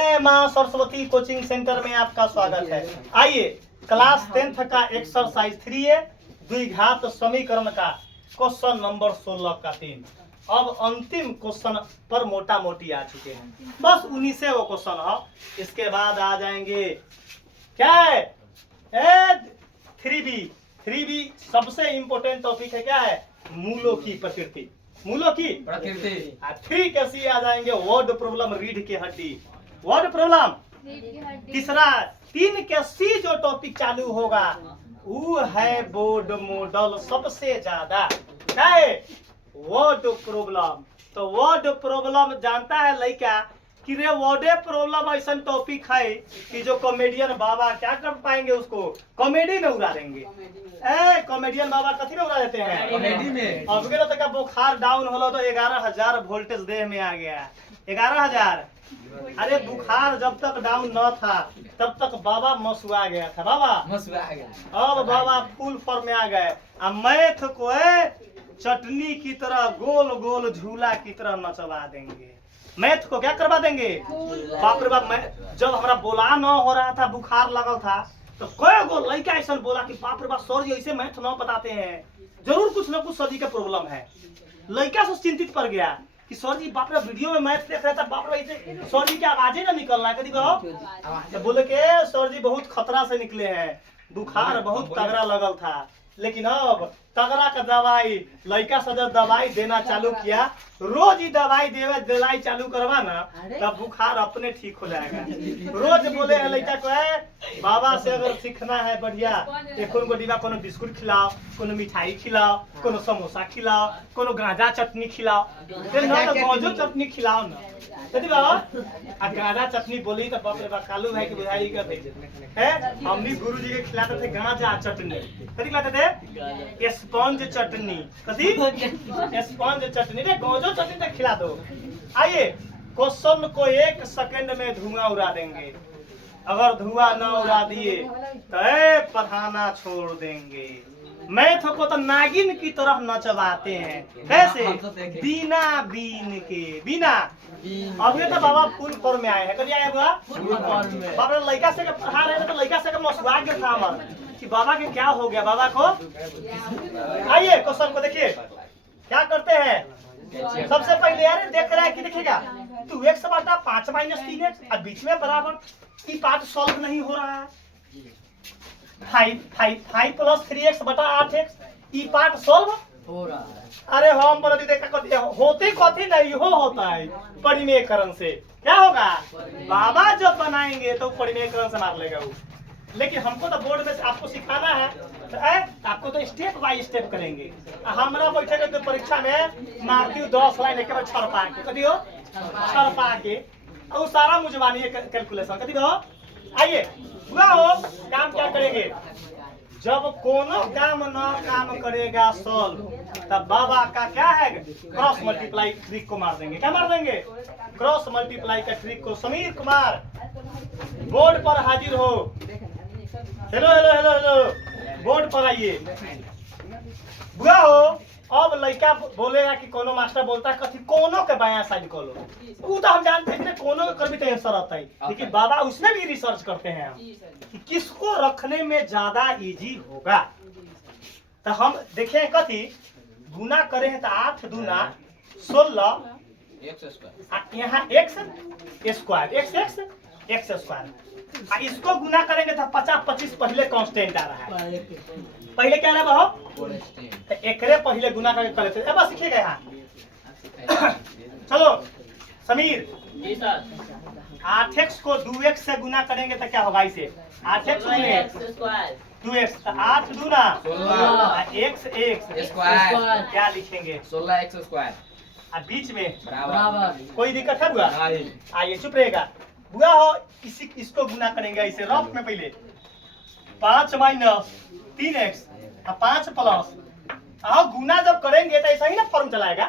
माँ Saraswati coaching centre में आपका स्वागत है। आइए क्लास 10th का एक्सरसाइज 3 है, द्विघात समीकरण का क्वेश्चन नंबर 16 का 3। अब अंतिम क्वेश्चन पर मोटा मोटी आ चुके हैं, बस उन्हीं से वो क्वेश्चन है। इसके बाद आ जाएंगे क्या है 3B सबसे इंपोर्टेंट टॉपिक है। क्या है? मूलों की प्रकृति। मूलों की प्रकृति 3 कैसी आ जाएंगे वर्ड प्रॉब्लम रीढ़ की हड्डी। वर्ड प्रॉब्लम तीसरा 3 के सी जो टॉपिक चालू होगा वो है बोर्ड मॉडल सबसे ज्यादा। क्या है? Word problem. तो वर्ड प्रॉब्लम जानता है लड़का कि रे वर्डे प्रॉब्लम ऐसा टॉपिक है कि जो कॉमेडियन बाबा क्या कर पाएंगे, उसको कॉमेडी में उड़ा देंगे। कॉमेडियन बाबा कथी में उड़ा देते हैं? कॉमेडी में। अब तक बुखार डाउन हो तो 11,000 वोल्टेज देह में आ गया। 11,000। अरे बुखार जब तक डाउन न था तब तक बाबा मसुआ गया था। बाबा मसुआ गया। अब बाबा फुल फॉर्म में आ गए। अब मैथ को चटनी की तरह गोल गोल झूला की तरह नचवा देंगे। मैथ को क्या करवा देंगे? बाप रे बाप। जब हमारा बोला न हो रहा था, बुखार लगल था, तो कई गो लड़का ऐसा बोला कि बाप रे बाप सर जी ऐसे मैथ न बताते हैं, जरूर कुछ न कुछ सर जी का प्रॉब्लम है। लड़का से चिंतित पड़ गया कि सर जी बाप रे वीडियो में मैथ देख रहा था, बाप रे ऐसे सर जी की आवाजें ना निकल रहा है। कभी कहो तो बोले के सर जी बहुत खतरा से निकले हैं, बुखार बहुत तगड़ा लगल था, लेकिन अब तगड़ा का दवाई लड़का से जब दवाई देना चालू किया, रोज ही दवाई चालू करवा ना, तब बुखार अपने ठीक हो जाएगा। रोज बोले हैं लड़का को बाबा से अगर सीखना है बढ़िया, को डिब्बा कोनो बिस्कुट खिलाओ, कोनो मिठाई खिलाओ, कोनो समोसा खिलाओ, कोनो गांजा चटनी खिलाओ, गांजो चटनी खिलाओ ना। यदि बाबा गांजा चटनी बोली तो बाप रे बाप कालू भाई की बुझाई कर है। हमनी गुरु जी के खिलाते थे गांजा चटनी। कथी खिलाते थे? स्पॉन्ज चटनी। कथी? स्पॉन्ज चटनी। गांजो चटनी तक खिला दो। आइए क्वेश्चन को 1 सेकंड में धुआं उड़ा देंगे। अगर धुआं न उड़ा दिए तो पढ़ाना छोड़ देंगे। मैथ को तो नागिन की तरह नचवाते हैं। कैसे? बिना बीन के। बिना अभी तो बाबा फुल फॉर्म में आए हैं। कभी आए बाबा लड़का से पढ़ा रहे थे तो लड़का से मसुआ गया था हमारा कि बाबा के क्या हो गया बाबा को। आइए क्वेश्चन को देखिए क्या करते हैं। सबसे पहले यार देख रहा है कि देखिएगा 2x बटा 5 - 3x और बीच में बराबर की पार्ट सॉल्व नहीं हो रहा है। 5 + 3x बटा 8x ई पार्ट सॉल्व हो रहा है। अरे हम पर देखा कथी होते कथी नहीं हो होता है परिमेयकरण से। क्या होगा? बाबा जब बनाएंगे तो परिमेयकरण से मार लेगा वो। लेकिन हमको तो बोर्ड में आपको सिखाना है तो आपको तो स्टेप बाय स्टेप करेंगे। हमारा बैठेगा तो परीक्षा में मारती 10 लाइन एक बार छरपा के। कथी हो? छरपा के और सारा मुझवानी कैलकुलेशन। कथी हो? आइए हुआ हो काम क्या करेंगे। जब कोनो काम न काम करेगा सॉल्व, तब बाबा का क्या है क्रॉस मल्टीप्लाई ट्रिक को मार देंगे। क्या मार देंगे? क्रॉस मल्टीप्लाई का ट्रिक को। समीर कुमार बोर्ड पर हाजिर हो। Hello hello hello hello board पर आइए। बुआ हो अब लड़का बोलेगा कि कोनो मास्टर बोलता है कथी कोनो के बायां साइड कॉलो। वो तो हम जानते हैं कोनो कर भी तो आंसर आता है, लेकिन बाबा उसमें भी रिसर्च करते हैं हम कि किसको रखने में ज्यादा इजी होगा। तो हम देखें कथी गुना करे हैं तो 8 दूना 16 यहाँ x स्क्वायर x स्क्वायर। इसको गुना करेंगे तो 50 25 पहले कांस्टेंट आ रहा है। पहले क्या रहा हो तो एकरे पहले गुना करके कर लेते। अब सीखिएगा यहाँ। चलो समीर 8x को 2x से गुना करेंगे तो क्या होगा? इसे 8x गुने 2x 8 दूना 16 x स्क्वायर। क्या लिखेंगे? 16x square. अब बीच में बराबर। कोई दिक्कत है बुआ? आइए चुप रहेगा। बुआ हो इसको गुना करेंगे ऐसे रफ में। पहले 5 - 3x 5 प्लस गुना जब करेंगे तो ऐसा ही ना फॉर्म चलाएगा।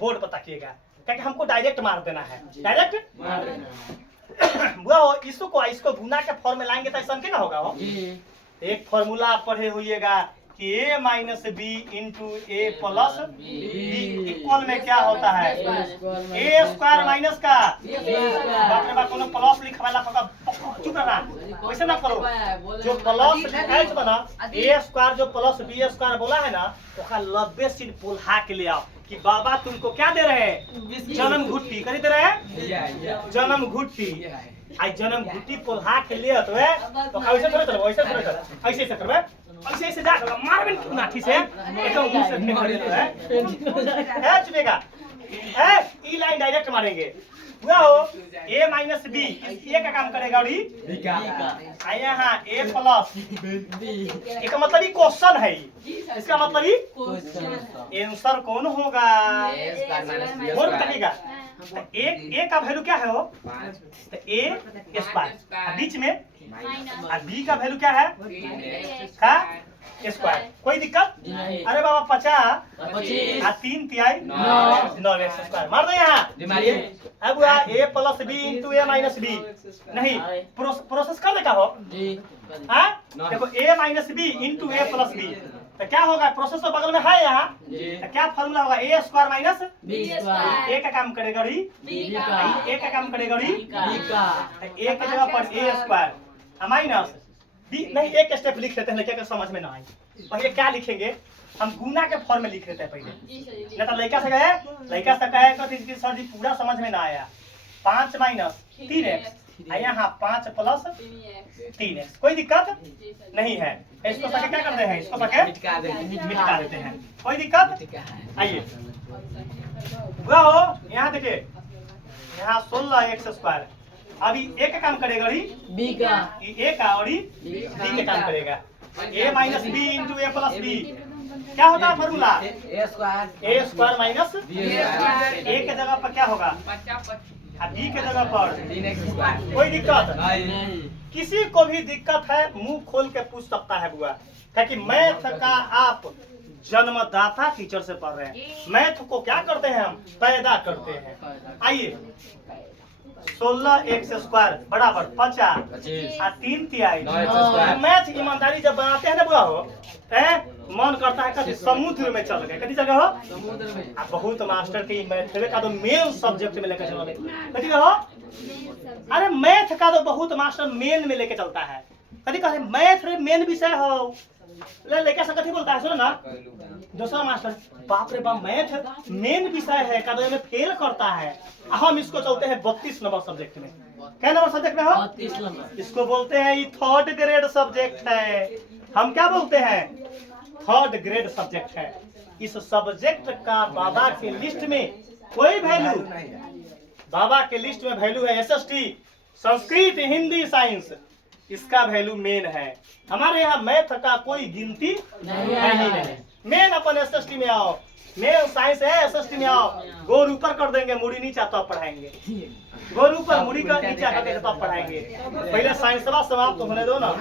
बोर्ड पर ताकिएगा क्योंकि हमको डायरेक्ट मार देना है। डायरेक्ट बुआ हो इसको गुना के फॉर्म में लाएंगे तो ऐसा क्या होगा हो? एक फॉर्मूला पढ़े हुईएगा कि a minus B into A plus B equal में क्या होता है ए स्क्वायर माइनस का बाप रे बाप कोनो प्लस लिखवाला होगा चुप रहना वैसे ना करो जो प्लस एच बना ए स्क्वायर जो प्लस बी स्क्वायर बोला है ना तो का लब्बे सीट पोल्हा के ले आओ कि बाबा तुमको क्या दे रहे हैं जन्म घुट्टी करी दे रहे हैं जन्म घुट्टी आई जन्म घुट्टी पोल्हा के लिए तो है तो कैसे थोड़े चलो वैसे थोड़े चलो ऐसे ऐसे करबे ऐसे जा मारबे लाठी से एकदम मुंह से निकाल देता है चुपेगा ई लाइन डायरेक्ट मारेंगे हुआ हो a माइनस बी ये का काम करेगा और बी का यहाँ a प्लस इसका मतलब ये क्वेश्चन है इसका मतलब ये आंसर कौन होगा कौन कहेगा a का वैल्यू क्या है वो तो a स्क्वायर बीच में और b का वैल्यू क्या है का स्क्वायर कोई दिक्कत अरे बाबा 50 और 3 तिहाई 9 स्क्वायर मार दो यहाँ अब हुआ a plus B into A minus B नहीं प्रोसेस कर देगा हो हाँ देखो a minus B into A plus B तो क्या होगा प्रोसेस तो बगल में है यहाँ तो क्या फॉर्मूला होगा ए स्क्वायर माइनस बी स्क्वायर ए का काम करेगा ए का काम करेगा ए की जगह पर ए स्क्वायर माइनस बी नहीं एक स्टेप लिख लेते हैं क्या समझ में ना आए पहले क्या लिखेंगे हम गुना के फॉर्म में लिख लेते हैं पहले नहीं तो लड़का से कहे कि सर जी पूरा समझ में ना आया 5 माइनस 3x यहाँ 5 प्लस 3x कोई दिक्कत नहीं है इसको सके क्या करते हैं इसको सके मिटा देते हैं कोई दिक्कत आइए हुआ हो यहाँ देखिए यहाँ 16x स्क्वायर अभी ए का काम करेगा बी का ए का और बी का काम करेगा a minus B into A plus B क्या होता है formula A square minus A के जगह पर क्या होगा बी के जगह पर कोई दिक्कत किसी को भी दिक्कत है मुंह खोल के पूछ सकता है बुआ क्योंकि मैथ का आप जन्मदाता टीचर से पढ़ रहे हैं मैथ को क्या करते हैं हम पैदा करते हैं आइए 16x स्क्वायर बराबर 50 और 3 तिहाई मैथ ईमानदारी जब बनाते हैं ना बुआ हो मन करता है कभी समुद्र में चल गए कभी जगह हो समुद्र में बहुत मास्टर के मैथ का तो मेन सब्जेक्ट में लेकर चलोगे कभी हो अरे मैथ का तो बहुत मास्टर मेन में लेके चलता है कभी कहते मैथ मेन विषय हो लेके से कथी बोलता है सुनो ना दूसरा मास्टर बाप रे बाप मैथ मेन विषय है कदम में फेल करता है हम इसको चलते हैं 32 नंबर सब्जेक्ट में क्या नंबर सब्जेक्ट में हो 32 नंबर इसको बोलते हैं ये 3rd ग्रेड सब्जेक्ट है हम क्या बोलते हैं 3rd ग्रेड सब्जेक्ट है इस सब्जेक्ट का बाबा के लिस्ट में कोई वैल्यू बाबा के लिस्ट में वैल्यू है SST संस्कृत हिंदी साइंस इसका वैल्यू मेन है हमारे यहाँ मैथ का कोई गिनती नहीं मेन अपन SST में आओ मेन साइंस है SST में आओ गोर ऊपर कर देंगे मुड़ी नीचा तब पढ़ाएंगे गोर ऊपर मुड़ी का नीचा करके तब पढ़ाएंगे पहले साइंस समाप्त होने दो ना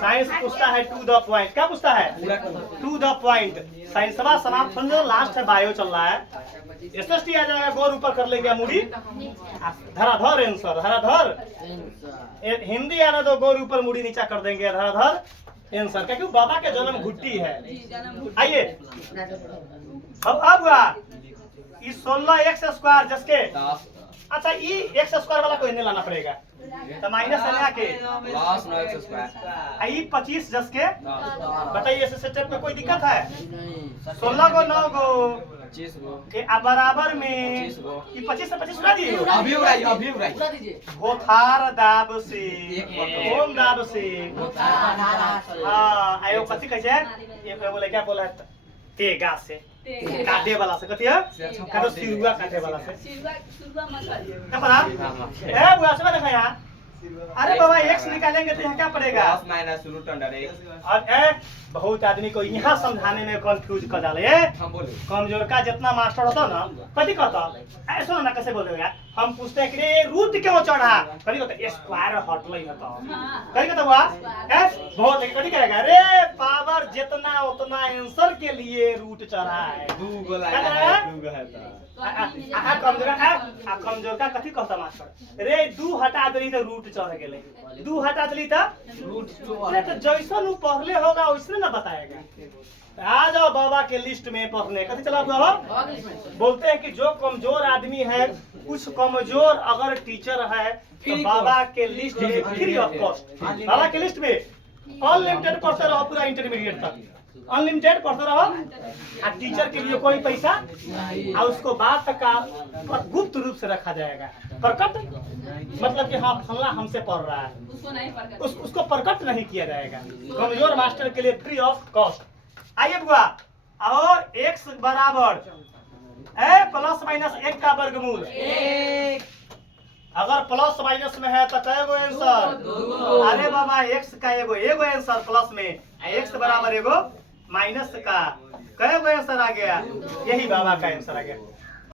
साइंस पूछता है टू द पॉइंट क्या पूछता है टू द पॉइंट साइंस समाप्त होने दो लास्ट है बायो चल रहा है SST आ जाएगा गोर ऊपर कर लेंगे मुड़ी धराधर आंसर धराधर हिंदी आने दो गोर ऊपर मुड़ी नीचा कर देंगे धराधर आंसर क्योंकि बाबा के जन्म घुट्टी है आइए अब हुआ इस 16x स्क्वायर जिसके अच्छा ये x स्क्वायर वाला को इन्हें लाना पड़ेगा तो माइनस है के प्लस 9x स्क्वायर आई 25 जिसके बताइए इस स्टेप में कोई दिक्कत है 16 को 9 को 25 को के बराबर में ये 25 से 25 उड़ा दिए अभी उड़ा दीजिए गोथार दाब से कौन दाब से हां आयो कथी कह छै ये बोले क्या बोला है तेगा से काटे वाला से कथी है काटो सिरुआ काटे वाला से सिरुआ मछली क्या पता ए बुआ से देखा यहां अरे बाबा x निकालेंगे तो यहाँ क्या पड़ेगा plus minus root under x और बहुत आदमी को यहाँ समझाने में कंफ्यूज कर डाले हम बोले कमजोर का जितना मास्टर होता ना कथी कहता ऐसा ना कैसे बोल देगा हम पूछते हैं कि रे रूट क्यों चढ़ा, कभी कहते स्क्वायर हटल ही हटा, कभी कहता हुआ बहुत कभी कहेगा रे पावर जितना उतना आंसर के लिए रूट चढ़ा है, कमजोर का कथी कहता मास्टर, रे 2 हटा दली तो रूट चढ़ गए, 2 हटा दली तो रूट, तो जैसा पढ़ले होगा वैसे ना बताएगा। आ जाओ बाबा के लिस्ट में पढ़ने, कथी चला बाबा बोलते हैं कि जो कमजोर आदमी है, कुछ कमजोर अगर टीचर है तो बाबा के लिस्ट में फ्री ऑफ कॉस्ट, बाबा के लिस्ट में अनलिमिटेड पढ़ते रहो पूरा इंटरमीडिएट तक, अनलिमिटेड पढ़ते रहो, और टीचर के लिए कोई पैसा और उसको बात का गुप्त रूप से रखा जाएगा, प्रकट मतलब कि हाँ फलना हमसे पढ़ रहा है, उसको प्रकट नहीं किया जाएगा। कमजोर मास्टर के लिए फ्री ऑफ कॉस्ट। आइए बुआ, और x बराबर प्लस माइनस 1 का वर्गमूल, अगर प्लस माइनस में है तो कई गो आंसर, अरे बाबा x का एगो आंसर प्लस में, x बराबर एगो माइनस का, कई गो आंसर आ गया, यही बाबा का आंसर आ गया।